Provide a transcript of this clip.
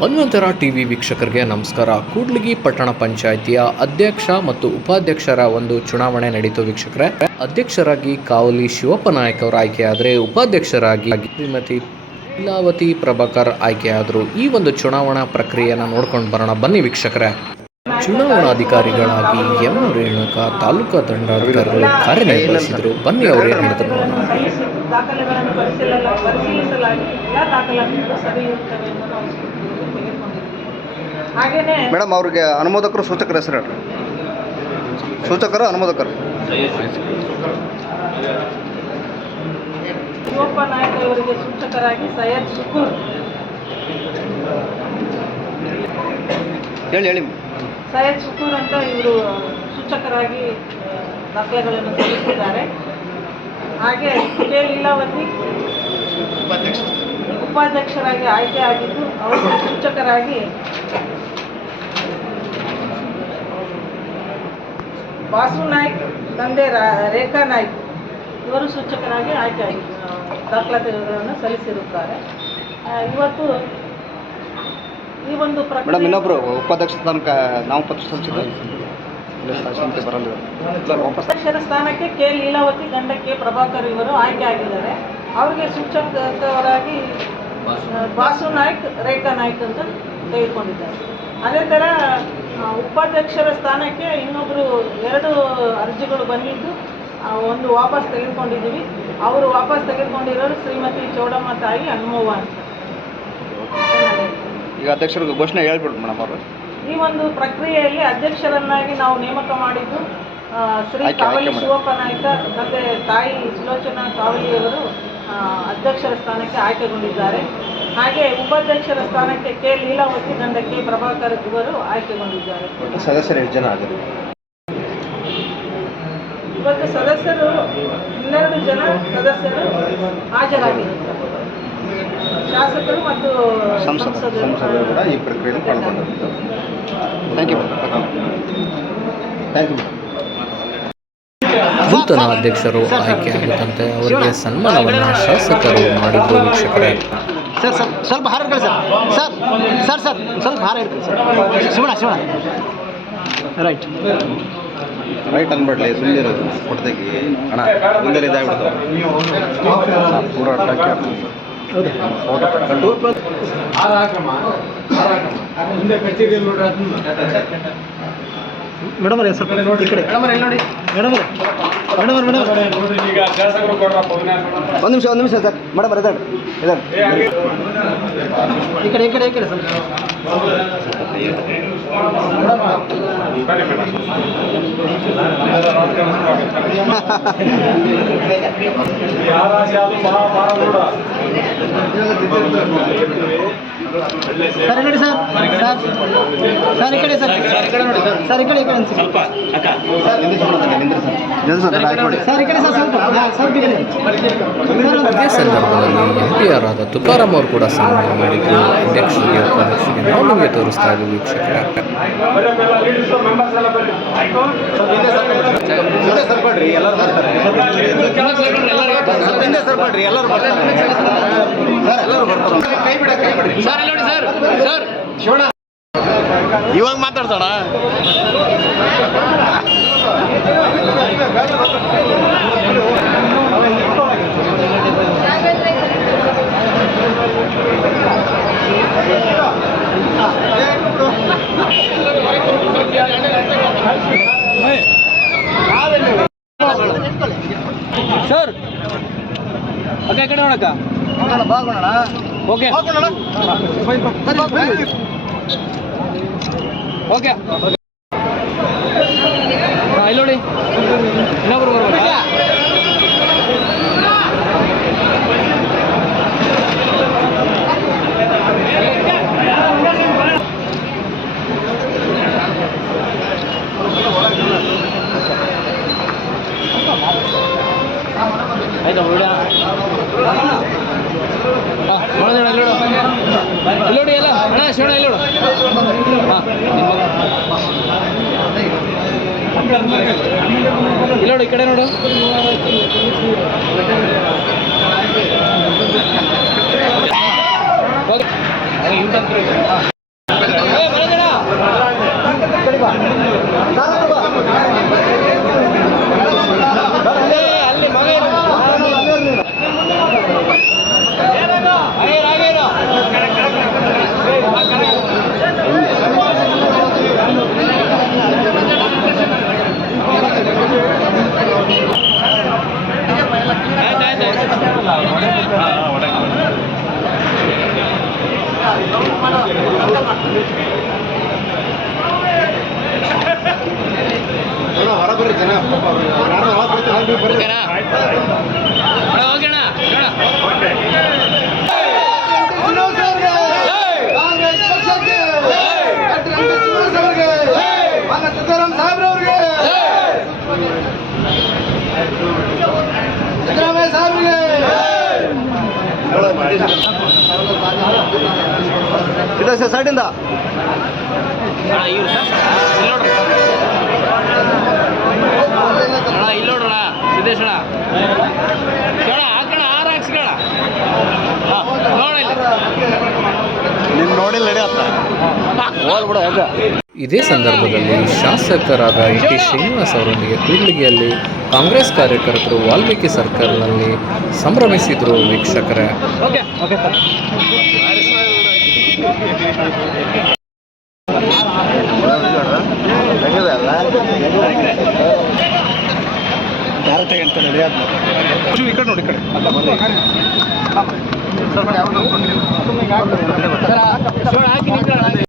ಮನ್ವಂತರ TV ವೀಕ್ಷಕರಿಗೆ ನಮಸ್ಕಾರ. ಕೂಡ್ಲಿಗಿ ಪಟ್ಟಣ ಪಂಚಾಯಿತಿಯ ಅಧ್ಯಕ್ಷ ಮತ್ತು ಉಪಾಧ್ಯಕ್ಷರ ಒಂದು ಚುನಾವಣೆ ನಡೀತು ವೀಕ್ಷಕರೇ. ಅಧ್ಯಕ್ಷರಾಗಿ ಕಾವಲಿ ಶಿವಪ್ಪ ನಾಯಕ್ ಅವರು ಆಯ್ಕೆಯಾದರೆ ಉಪಾಧ್ಯಕ್ಷರಾಗಿ ಶ್ರೀಮತಿ ಲೀಲಾವತಿ ಪ್ರಭಾಕರ್ ಆಯ್ಕೆಯಾದರು. ಈ ಒಂದು ಚುನಾವಣಾ ಪ್ರಕ್ರಿಯೆಯನ್ನು ನೋಡ್ಕೊಂಡು ಬರೋಣ. ಬನ್ನಿ ವೀಕ್ಷಕರೇ. ಚುನಾವಣಾಧಿಕಾರಿಗಳಾಗಿ ಎಂ ರೇಣುಕಾ, ತಾಲೂಕಾ ದಂಡಾಧಿಕಾರಿಗಳು ಕಾರ್ಯನಿರ್ವಹಿಸಿದರು. ಬನ್ನಿ ಅವರು. ದಾಖಲೆಗಳನ್ನು ದಾಖಲಾತಿಗಳು ಸರಿ ಇರುತ್ತವೆ ಎಂದು ಮೇಡಮ್ ಅವ್ರಿಗೆ ಅನುಮೋದಕರು ಸೂಚಕರ ಹೆಸರು ಹೇಳ್ರಿ. ಸೂಚಕರು ಅನುಮೋದಕರು. ಶಿವಪ್ಪ ನಾಯಕ ಅವರಿಗೆ ಸೂಚಕರಾಗಿ ಸೈಯದ್ ಶುಕೂರ್. ಹೇಳಿ ಹೇಳಿ. ಸಯದ್ ಶುಕೂರ್ ಅಂತ ಇವರು ಸೂಚಕರಾಗಿ ದಾಖಲೆಗಳನ್ನು ಸಲ್ಲಿಸಿದ್ದಾರೆ. ಹಾಗೆ ಕೆ ಲೀಲಾವತಿ ಉಪಾಧ್ಯಕ್ಷರಾಗಿ ಆಯ್ಕೆ ಆಗಿದ್ದು ಅವರು ಸೂಚಕರಾಗಿ ಬಾಸು ನಾಯ್ಕ್ ತಂದೆ ರೇಖಾ ನಾಯ್ಕ್ ಇವರು ಸೂಚಕರಾಗಿ ಆಯ್ಕೆ ಆಗಿ ದಾಖಲಾತಿಗಳನ್ನು ಸಲ್ಲಿಸಿರುತ್ತಾರೆ. ಇವತ್ತು ಈ ಒಂದು ಮೇಡಮ್ ಇನ್ನೊಬ್ಬರು ಇನ್ನೊಬ್ರು ಉಪಾಧ್ಯಕ್ಷ ತನಕ ನಾವು ಪತ್ರ ಉಪಾಧ್ಯಕ್ಷರ ಬರಲ್ಲ. ಸ್ಥಾನಕ್ಕೆ ಕೆ ಲೀಲಾವತಿ ಗಂಡ ಕೆ ಪ್ರಭಾಕರ್ ಇವರು ಆಯ್ಕೆ ಆಗಿದ್ದಾರೆ. ಅವರಿಗೆ ಆ, ಬಾಸು ನಾಯ್ಕ್ ರೇಖಾ ನಾಯ್ಕ್ ಅಂತ ತೆಗೆದುಕೊಂಡಿದ್ದಾರೆ. ಅದೇ ಥರ ಉಪಾಧ್ಯಕ್ಷರ ಸ್ಥಾನಕ್ಕೆ ಇನ್ನೊಬ್ಬರು ಎರಡು ಅರ್ಜಿಗಳು ಬಂದಿದ್ದು ಒಂದು ವಾಪಸ್ ತೆಗೆದುಕೊಂಡಿದ್ದೀವಿ. ಅವರು ವಾಪಸ್ ತೆಗೆದುಕೊಂಡಿರೋರು ಶ್ರೀಮತಿ ಚೌಡಮ್ಮ ತಾಯಿ ಹನುಮವ್ವ ಅಂತ. ಈಗ ಅಧ್ಯಕ್ಷರ ಘೋಷಣೆ ಹೇಳ್ಬಿಡ್ತು ಮೇಡಮ್ ಅವರು. ಈ ಒಂದು ಪ್ರಕ್ರಿಯೆಯಲ್ಲಿ ಅಧ್ಯಕ್ಷರನ್ನಾಗಿ ನಾವು ನೇಮಕ ಮಾಡಿದ್ದು ಶ್ರೀ ಕಾವಲಿ. ಶಿವಪ್ಪ ನಾಯ್ಕ ಮತ್ತೆ ತಾಯಿ ಸುಲೋಚನಾ ಕಾವಲಿಯವರು ಅಧ್ಯಕ್ಷರ ಸ್ಥಾನಕ್ಕೆ ಆಯ್ಕೆಗೊಂಡಿದ್ದಾರೆ. ಹಾಗೆ ಉಪಾಧ್ಯಕ್ಷರ ಸ್ಥಾನಕ್ಕೆ ಕೆ. ಲೀಲಾವತಿ ತಂಡಕ್ಕೆ ಕೆ ಪ್ರಭಾಕರ್ ಇವರು ಆಯ್ಕೆಗೊಂಡಿದ್ದಾರೆ. ಸದಸ್ಯರು ಎಷ್ಟು ಜನ ಆದರು? ಇವತ್ತು ಸದಸ್ಯರು ಹನ್ನೆರಡು ಜನ ಸದಸ್ಯರು ಹಾಜರಾಗಿದ್ದಾರೆ. ಶಾಸಕರು ಮತ್ತು ಸಂಸದ ಸಂಸದರು ಕೂಡ ಈ ಪ್ರಕ್ರಿಯೆಯಲ್ಲಿ ಪಾಲ್ಗೊಂಡಿದ್ದು ಥ್ಯಾಂಕ್ ಯು ಥ್ಯಾಂಕ್ ಯು ನೂತನ ಅಧ್ಯಕ್ಷರು ಆಯ್ಕೆಯಾಗುತ್ತಂತೆ ಅವರಿಗೆ ಸನ್ಮಾನವನ್ನು ಶಾಸಕರು ಮಾಡಿದ್ರು ವೀಕ್ಷಕರೇ. ಸರ್ ಸರ್ ಸ್ವಲ್ಪ ಹಾರ ಇಟ್ಕೊಳ್ಳಿ ಸರ್. ಸರ್ ಸರ್ ಸರ್ ಸ್ವಲ್ಪ ಹಾರ ಇಟ್ಕೊಳ್ಳಿ sir. Shivanna Shivanna right. Right ಅಂದ್ಬಿಡ್ಲಿ ಸುಮ್ಮನೆ ಕೊಡ್ದಾಗಿ ಅಣ್ಣ ಮುಂದೆ ಇದಾಗ್ಬಿಡ್ತಾವೆ ಪೂರ ಅಡ್ಡಕ್ಕೆ ಫೋಟೋ ತಗೊಂಡು. ಮೇಡಮ್ ಅವ್ರೆ ಸ್ವಲ್ಪ ಈ ಕಡೆ. ಮೇಡಮ್ ಅವ್ರೆ ನೋಡಿ ಮೇಡಮ್ ಅವ್ರೆ ಮೇಡಮ್ ಒಂದು ನಿಮಿಷ ಒಂದು ನಿಮಿಷ ಸರ್. ಮೇಡಮ್ ಇದಾರೆ ಇದ್ದಾರೆ ಈ ಕಡೆ ಈ ಕಡೆ ಈ ಕಡೆ ಸ್ವಲ್ಪ. ಸರ್ ಕಡೆ ಸರ್. ಸರ್ ಸರ್ ಈ ಕಡೆ ಸರ್. ಈ ಕಡೆ ನೋಡಿ ಸರ್ ಸರ್ ಈ ಕಡೆ ಈ ಕಡೆ ಸ್ವಲ್ಪ ನಿಲ್ಲಿಸಿ ಇದೇ ಸಂದರ್ಭದಲ್ಲಿ ಎಂ ಪಿ ಆರ್ ಆದ ತುಕಾರಾಮ್ ಅವರು ಕೂಡ ಸನ್ಮಾನ ಮಾಡಿದ್ರು ಅಧ್ಯಕ್ಷರಿಗೆ ಉಪಾಧ್ಯಕ್ಷರಿಗೆ ನಾವು ನಿಮಗೆ ತೋರಿಸ್ತಾ ಇದ್ದೀವಿ ವೀಕ್ಷಕರ. ಹಿಂದೆ ಸರ್ಕೊಡ್ರಿ ಎಲ್ಲರೂ ಬರ್ತಾರೆ ಹಿಂದೆ ಎಲ್ಲರೂ ಬರ್ತಾರೆ. ಸರ್ ಎಲ್ಲರೂ ಬರ್ತಾರೆ. ಕೈ ಬಿಡ ಕೈ ಬಿಡಿ. ಸರ್ ಇಲ್ಲಿ ನೋಡಿ ಸರ್. ಸರ್ ಶಿವಣ್ಣ. ಇವಾಗ ಮಾತಾಡ್ತಾಣ ಸರ್ ಅಕ್ಕ ಕಡೆ ನೋಡಕ್ಕ? ಓಕೆ. ಓಕೆ ಹಾಂ ಇಲ್ಲಿ ನೋಡಿ ಇನ್ನೊಬ್ರು ಬರ್ಬೇಕಾ ಆಯ್ತಾ ಬಿಡ ಹಾಂ ನೋಡೋಣ ಇಲ್ಲಿ ನೋಡು ಇಲ್ಲಿ ನೋಡಿ ಎಲ್ಲ ಅಣ್ಣ ಶಿವಣ್ಣ ಇಲ್ಲಿ ನೋಡು ಹಾಂ ಇಲ್ಲಿ ನೋಡು ಈ ಕಡೆ ನೋಡು ಓಕೆ ಅಲ್ಲಿ ಮಗ ಹೊರಬರ್ರಿ ಜನ ನಾನು ಓಕೆನಾ ಅಣ್ಣ ಓಕೆ ಅಣ್ಣ ಕಾಂಗ್ರೆಸ್ ಪಕ್ಷಕ್ಕೆ ಡಾಕ್ಟರ್ ಎಂ ಕೆ ಶ್ರೀನಿವಾಸ್ ಅವರಿಗೆ ಮಾನ್ಯ ಸಿದ್ದರಾಮ ಸಾಹೇಬ್ರವ್ರಿಗೆ ಸಿದ್ದರಾಮಯ್ಯ ಸಾಹೇಬ್ರಿಗೆ ಇಲ್ಲ ಸರ್ ಸೈಡಿಂದ ಅಣ್ಣ ಇವ್ರು ಇಲ್ಲಿ ಆರ ಹಾಕ್ಸ್ಕಣ ನೋಡ ನಡೆಯತ್ತ ಹೋಗ್ಬಿಡ ಇದೇ ಸಂದರ್ಭದಲ್ಲಿ ಶಾಸಕರಾದ ಎ ಟಿ ಶ್ರೀನಿವಾಸ್ ಅವರೊಂದಿಗೆ ಕೂಡಲಿಗೆಯಲ್ಲಿ ಕಾಂಗ್ರೆಸ್ ಕಾರ್ಯಕರ್ತರು ವಾಲ್ಮೀಕಿ ಸರ್ಕಲ್ನಲ್ಲಿ ಸಂಭ್ರಮಿಸಿದ್ರು ವೀಕ್ಷಕರೇ. ಓಕೆ ಓಕೆ ಸರ್ ಈ ಕಡೆ ನೋಡಿ ಕಡೆ. ಸರ್